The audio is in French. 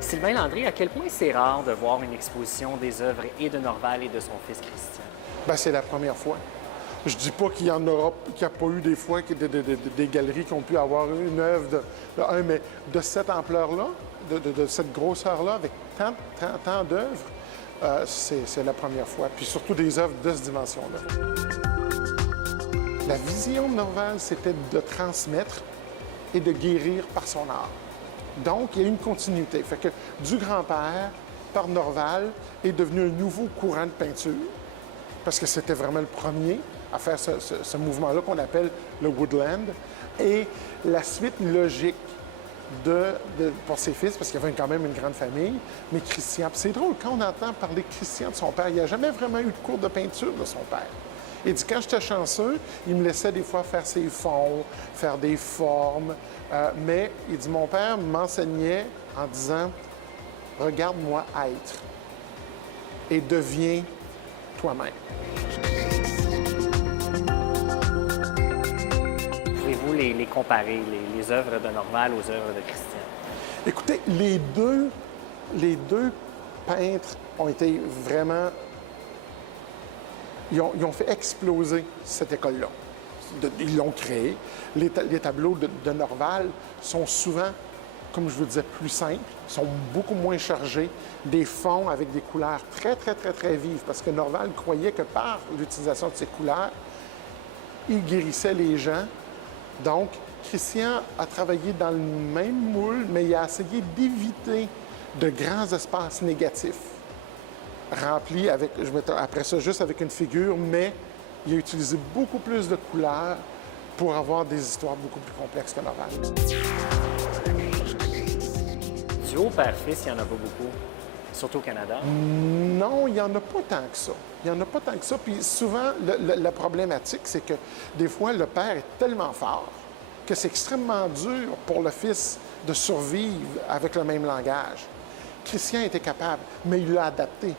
Sylvain Landry, à quel point c'est rare de voir une exposition des œuvres et de Norval et de son fils Christian? Bien, c'est la première fois. Je dis pas qu'il y en aura, qu'il n'y a pas eu des fois des galeries qui ont pu avoir une œuvre mais de cette ampleur-là, de cette grosseur-là, avec tant d'œuvres, c'est la première fois. Puis surtout des œuvres de cette dimension-là. La vision de Norval, c'était de transmettre et de guérir par son art. Donc, il y a une continuité. Fait que du grand-père, par Norval, est devenu un nouveau courant de peinture, parce que c'était vraiment le premier à faire ce mouvement-là qu'on appelle le woodland. Et la suite logique pour ses fils, parce qu'il y avait quand même une grande famille, mais Christian. Puis c'est drôle, quand on entend parler de Christian, de son père, il n'y a jamais vraiment eu de cours de peinture de son père. Il dit, quand j'étais chanceux, il me laissait des fois faire ses fonds, faire des formes. Mais il dit, mon père m'enseignait en disant, regarde-moi être et deviens toi-même. Pouvez-vous les comparer, les œuvres de Norval aux œuvres de Christian? Écoutez, les deux peintres ont été vraiment... Ils ont fait exploser cette école-là. Ils l'ont créée. Les tableaux de Norval sont souvent, comme je vous disais, plus simples, sont beaucoup moins chargés, des fonds avec des couleurs très vives, parce que Norval croyait que par l'utilisation de ces couleurs, il guérissait les gens. Donc, Christian a travaillé dans le même moule, mais il a essayé d'éviter de grands espaces négatifs, remplis avec, après ça, juste avec une figure, mais il a utilisé beaucoup plus de couleurs pour avoir des histoires beaucoup plus complexes que Norval. Duo père-fils, il n'y en a pas beaucoup, surtout au Canada. Non, il n'y en a pas tant que ça. Il n'y en a pas tant que ça. Puis souvent, la problématique, c'est que des fois, le père est tellement fort que c'est extrêmement dur pour le fils de survivre avec le même langage. Christian était capable, mais il l'a adapté.